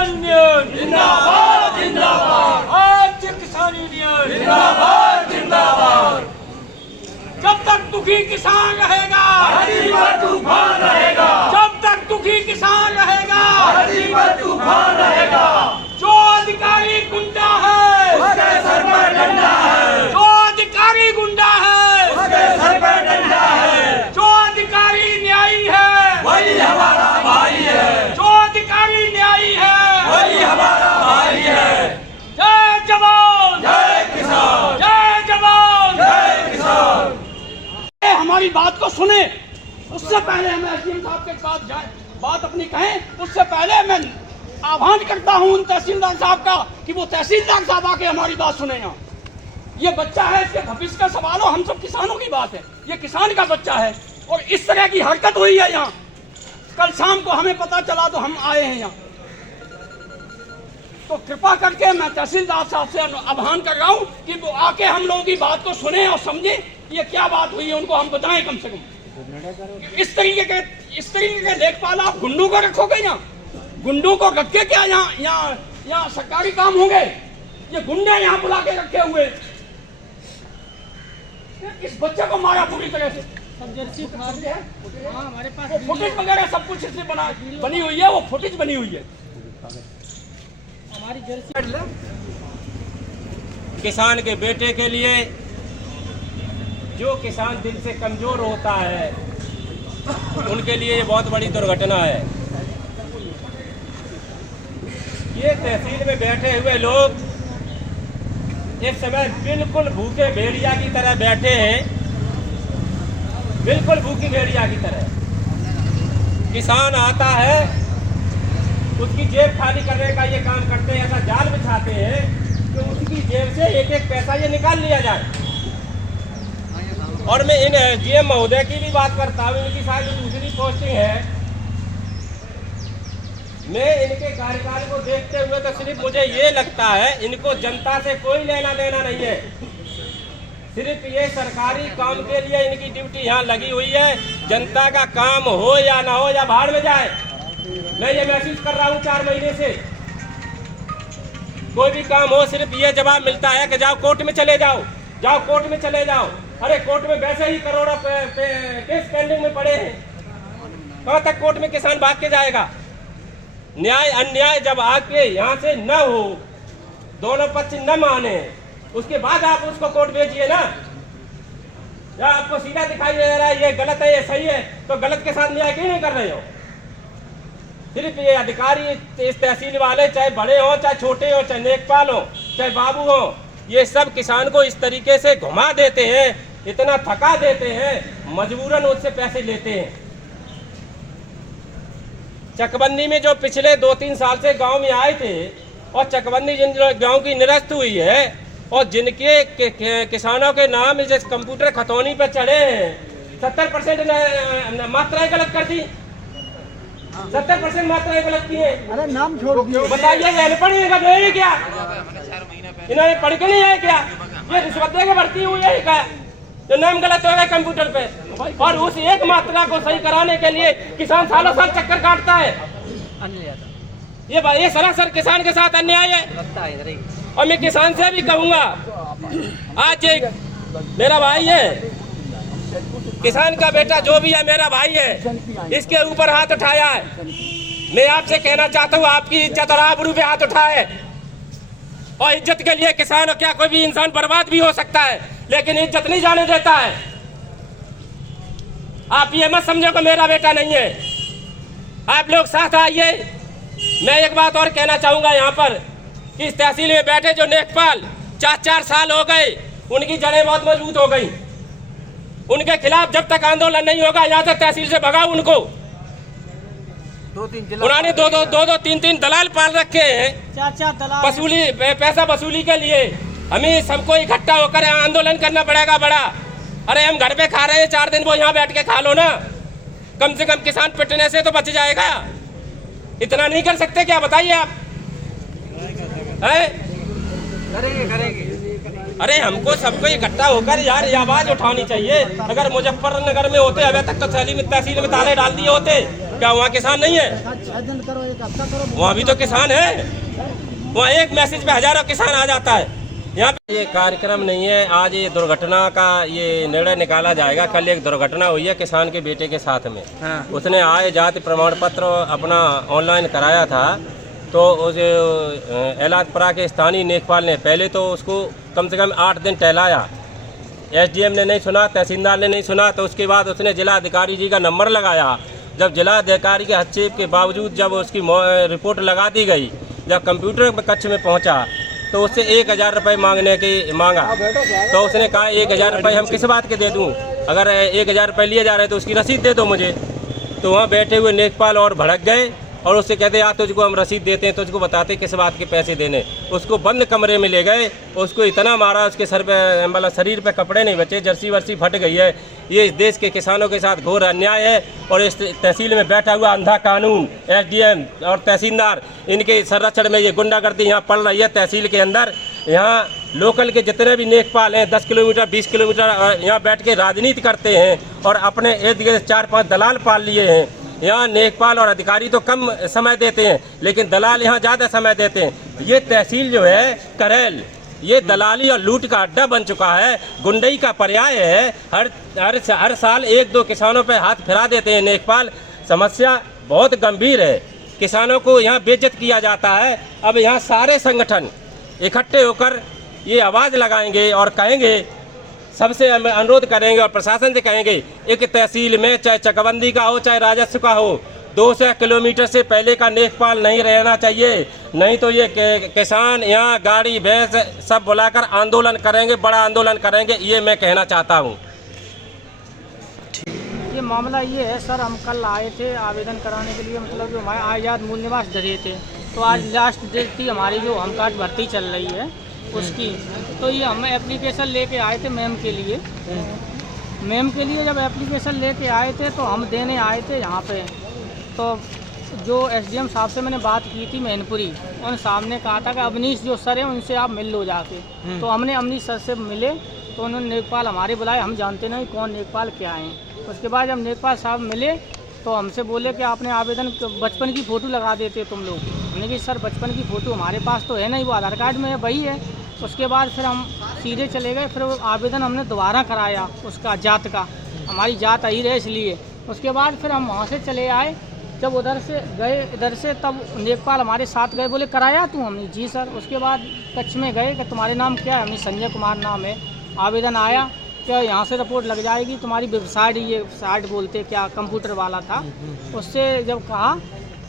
किसान यूनियन जिंदाबाद जिंदाबाद, भारतीय किसान यूनियन जिंदाबाद जिंदाबाद। जब तक दुखी किसान रहेगा धरती पर तूफान रहेगा, जब तक दुखी किसान रहेगा धरती पर तूफान रहेगा। जो अधिकारी गुंडा है उसके सर पर डंडा है, जो अधिकारी गुंडा है उसके सर पर डंडा है। जो अधिकारी न्यायी है वही हमारा भाई है, जो अधिकारी न्यायी है वही हमारा भाई है। जय जवान जय किसान, जय जवान। जय किसान। हमारी बात को सुने, उससे पहले हमें एसडीएम साहब के साथ जाए, बात अपनी कहें, उससे पहले मैं आह्वान करता हूं उन तहसीलदार साहब का कि वो तहसीलदार साहब आके हमारी बात सुने। यहाँ ये बच्चा है, इसके भविष्य का सवाल हो, हम सब किसानों की बात है, ये किसान का बच्चा है और इस तरह की हरकत हुई है यहाँ। कल शाम को हमें पता चला तो हम आए हैं यहाँ। तो कृपा करके मैं तहसीलदार साहब से आह्वान कर रहा हूँ कि वो आके हम लोगों की बात को सुने और समझे ये क्या बात हुई है, उनको हम बताएं कम से कम। इस तरीके के लेखपाल आप गुंडों को रखोगे यहाँ, गुंडों को रख के क्या यहाँ सरकारी काम होंगे? ये गुंडे यहाँ बुला के रखे हुए, इस बच्चे को मारा पूरी तरह से। हमारे पास वो फुटेज वगैरह सब कुछ इसमें बनी हुई है, वो फुटेज बनी हुई है। हमारी जर्सी किसान के बेटे के लिए, जो किसान दिल से कमजोर होता है उनके लिए ये बहुत बड़ी दुर्घटना है। ये तहसील में बैठे हुए लोग इस समय बिल्कुल भूखे भेड़िया की तरह बैठे हैं, बिल्कुल भूखी भेड़िया की तरह। किसान आता है, उसकी जेब खाली करने का ये काम करते हैं, ऐसा जाल बिछाते हैं कि उसकी जेब से एक एक पैसा ये निकाल लिया जाए। और मैं इन एसडीएम महोदय की भी बात करता हूँ, इनकी शायद दूसरी पोस्टिंग है। मैं इनके कार्यकाल को देखते हुए तो सिर्फ मुझे ये लगता है इनको जनता से कोई लेना देना नहीं है, सिर्फ ये सरकारी काम के लिए इनकी ड्यूटी यहाँ लगी हुई है। जनता का काम हो या ना हो या बाहर में जाए, मैं ये मैसेज कर रहा हूँ 4 महीने से। कोई भी काम हो सिर्फ ये जवाब मिलता है कि जाओ कोर्ट में चले जाओ, जाओ कोर्ट में चले जाओ। अरे कोर्ट में वैसे ही करोड़ों केस पेंडिंग में पड़े हैं, कहाँ तक कोर्ट में किसान भाग के जाएगा? न्याय अन्याय जब आपके यहाँ से न हो, दोनों पक्ष न माने, उसके बाद आप उसको कोर्ट भेजिए ना। या आपको सीधा दिखाई दे रहा है ये गलत है ये सही है, तो गलत के साथ न्याय क्यों नहीं कर रहे हो? सिर्फ ये अधिकारी, इस तहसील वाले, चाहे बड़े हो चाहे छोटे हो, चाहे लेखपाल हो चाहे बाबू हो, ये सब किसान को इस तरीके से घुमा देते हैं, इतना थका देते हैं, मजबूरन उससे पैसे लेते हैं। चकबंदी में जो पिछले 2-3 साल से गांव में आए थे और चकबंदी जिन गांव की निरस्त हुई है और जिनके किसानों के नाम जिस कंप्यूटर खतौनी पर चढ़े हैं, 70% मात्राएं गलत कर दी, 70% मात्राएं गलत की है। अरे नाम छोड़ दिए, बताइए अनपढ़ है क्या? इन्होंने पढ़ के नहीं आए क्या? ये रिश्वत दे के भर्ती हुई है क्या? जो नाम गलत हो गया कंप्यूटर पे, और उस एक मात्रा को सही कराने के लिए किसान सालों साल चक्कर काटता है। ये सरासर किसान के साथ अन्याय है। और मैं किसान से भी कहूंगा, आज एक मेरा भाई है, किसान का बेटा जो भी है मेरा भाई है, इसके ऊपर हाथ उठाया है। मैं आपसे कहना चाहता हूँ, आपकी इज्जत और आबरू पे हाथ उठाए। और इज्जत के लिए किसान, क्या कोई भी इंसान बर्बाद भी हो सकता है, लेकिन इज्जत नहीं जाने देता है। आप ये मत समझो कि मेरा बेटा नहीं है, आप लोग साथ आइए। मैं एक बात और कहना चाहूंगा यहाँ पर, कि इस तहसील में बैठे जो लेखपाल 4-4 साल हो गए, उनकी जड़ें बहुत मजबूत हो गई। उनके खिलाफ जब तक आंदोलन नहीं होगा, यहाँ से तहसील से भगाओ उनको। उन्होंने 2-3 दलाल पाल रखे हैं, 4 दलाल पैसा वसूली के लिए। हमें सबको इकट्ठा होकर आंदोलन करना पड़ेगा बड़ा। अरे हम घर पे खा रहे हैं 4 दिन, वो यहाँ बैठ के खा लो ना, कम से कम किसान पिटने से तो बच जाएगा। इतना नहीं कर सकते क्या? बताइए आप। करेंगे। अरे हमको सबको इकट्ठा होकर यार ये आवाज उठानी चाहिए। अगर मुजफ्फरनगर में होते, अभी तक तो तहसील में ताले डाल दिए होते। क्या वहाँ किसान नहीं है? 6 दिन करो, 1 हफ्ता करो। वहाँ भी तो किसान है। वहाँ एक मैसेज पे हजारों किसान आ जाता है। यहाँ पे ये कार्यक्रम नहीं है। आज ये दुर्घटना का ये निर्णय निकाला जाएगा। कल एक दुर्घटना हुई है किसान के बेटे के साथ में। उसने आय जाति प्रमाण पत्र अपना ऑनलाइन कराया था, तो उस एलादपुरा के स्थानीय लेखपाल ने पहले तो उसको कम से कम 8 दिन टहलाया। एसडीएम ने नहीं सुना, तहसीलदार ने नहीं सुना, तो उसके बाद उसने जिला अधिकारी जी का नंबर लगाया। जब जिला अधिकारी के हस्तक्षेप के बावजूद जब उसकी रिपोर्ट लगा दी गई, जब कंप्यूटर कक्ष में पहुंचा तो उससे 1000 रुपये मांगने की मांगा। तो उसने कहा 1000 रुपये हम किस बात के दे दूं? अगर 1000 रुपये लिए जा रहे तो उसकी रसीद दे दो मुझे। तो वहाँ बैठे हुए लेखपाल और भड़क गए और उससे कहते यार तुझको हम रसीद देते हैं, तुझको बताते किस बात के पैसे देने। उसको बंद कमरे में ले गए, उसको इतना मारा, उसके सर पे मतलब शरीर पे कपड़े नहीं बचे, जर्सी वर्सी फट गई है। ये इस देश के किसानों के साथ घोर अन्याय है। और इस तहसील में बैठा हुआ अंधा कानून एसडीएम और तहसीलदार, इनके संरक्षण में ये गुंडागर्दी यहाँ पड़ रही है तहसील के अंदर। यहाँ लोकल के जितने भी लेखपाल हैं 10 किलोमीटर 20 किलोमीटर यहाँ बैठ के राजनीति करते हैं और अपने इर्द गिर्द 4-5 दलाल पाल लिए हैं। यहाँ लेखपाल और अधिकारी तो कम समय देते हैं, लेकिन दलाल यहाँ ज़्यादा समय देते हैं। ये तहसील जो है करेल, ये दलाली और लूट का अड्डा बन चुका है, गुंडई का पर्याय है। हर साल 1-2 किसानों पे हाथ फिरा देते हैं लेखपाल। समस्या बहुत गंभीर है, किसानों को यहाँ बेइज्जत किया जाता है। अब यहाँ सारे संगठन इकट्ठे होकर ये आवाज़ लगाएंगे और कहेंगे, सबसे अनुरोध करेंगे और प्रशासन से कहेंगे, एक तहसील में चाहे चकबंदी का हो चाहे राजस्व का हो, 200 किलोमीटर से पहले का लेखपाल नहीं रहना चाहिए। नहीं तो ये किसान यहाँ गाड़ी भैंस सब बुलाकर आंदोलन करेंगे, बड़ा आंदोलन करेंगे। ये मैं कहना चाहता हूँ। ये मामला ये है सर, हम कल आए थे आवेदन कराने के लिए, मतलब जो हमारे आजाद मूल निवास डरे थे, तो आज लास्ट डेट थी हमारी जो हम कार्ड भर्ती चल रही है उसकी। तो ये हम एप्लीकेशन लेके आए थे मैम के लिए। जब एप्लीकेशन लेके आए थे तो हम देने आए थे यहाँ पे, तो जो एसडीएम साहब से मैंने बात की थी मैनपुरी, उन साहब ने कहा था कि अवनीश जो सर है उनसे आप मिल लो जाके। तो हमने अवनीश सर से मिले, तो उन्होंने लेखपाल हमारे बुलाए। हम जानते नहीं कौन लेखपाल क्या हैं। उसके बाद जब लेखपाल साहब मिले तो हमसे बोले कि आपने आवेदन बचपन की फ़ोटो लगा देते तुम लोग। हमने कहा सर बचपन की फ़ोटो हमारे पास तो है नहीं, वो आधार कार्ड में है, वही है। उसके बाद फिर हम सीधे चले गए, फिर वो आवेदन हमने दोबारा कराया उसका जात का, हमारी जात आई रहे इसलिए। उसके बाद फिर हम वहाँ से चले आए, जब उधर से गए इधर से, तब लेखपाल हमारे साथ गए, बोले कराया तू? हमने जी सर। उसके बाद कक्ष में गए कि तुम्हारे नाम क्या है? हमने संजय कुमार नाम है। आवेदन आया, क्या यहाँ से रिपोर्ट लग जाएगी तुम्हारी वेबसाइट, ये वेबसाइट बोलते क्या, कंप्यूटर वाला था। उससे जब कहा,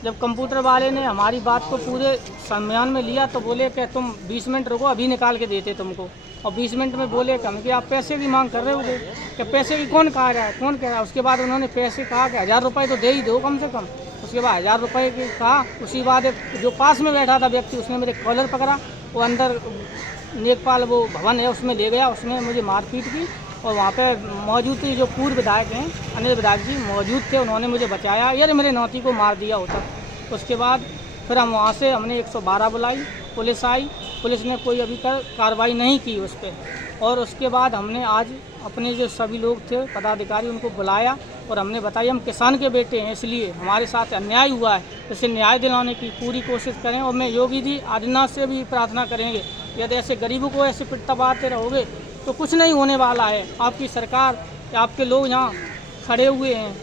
जब कंप्यूटर वाले ने हमारी बात को पूरे संज्ञान में लिया तो बोले कि तुम 20 मिनट रुको, अभी निकाल के देते तुमको। और 20 मिनट में बोले कि आप पैसे की मांग कर रहे हो कि पैसे की कौन कह रहा है, कौन कह रहा है। उसके बाद उन्होंने पैसे कहा कि 1000 रुपये तो दे ही दो कम से कम। उसके बाद 1000 रुपये की कहा। उसी बाद एक जो पास में बैठा था व्यक्ति, उसने मेरे कॉलर पकड़ा, वो अंदर लेखपाल वो भवन है उसमें ले गया, उसने मुझे मारपीट की। और वहाँ पे मौजूद थे जो पूर्व विधायक हैं, अनिल विधायक जी मौजूद थे, उन्होंने मुझे बचाया, यार मेरे नौती को मार दिया होता। उसके बाद फिर हम वहाँ से हमने 112 बुलाई, पुलिस आई, पुलिस ने कोई अभी तक कार्रवाई नहीं की उस पर। और उसके बाद हमने आज अपने जो सभी लोग थे पदाधिकारी उनको बुलाया और हमने बताया हम किसान के बेटे हैं, इसलिए हमारे साथ अन्याय हुआ है, इसे न्याय दिलाने की पूरी कोशिश करें। और मैं योगी जी आदित्यनाथ से भी प्रार्थना करेंगे, यदि ऐसे गरीबों को ऐसे पिटवाते रहोगे तो कुछ नहीं होने वाला है। आपकी सरकार, आपके लोग यहाँ खड़े हुए हैं,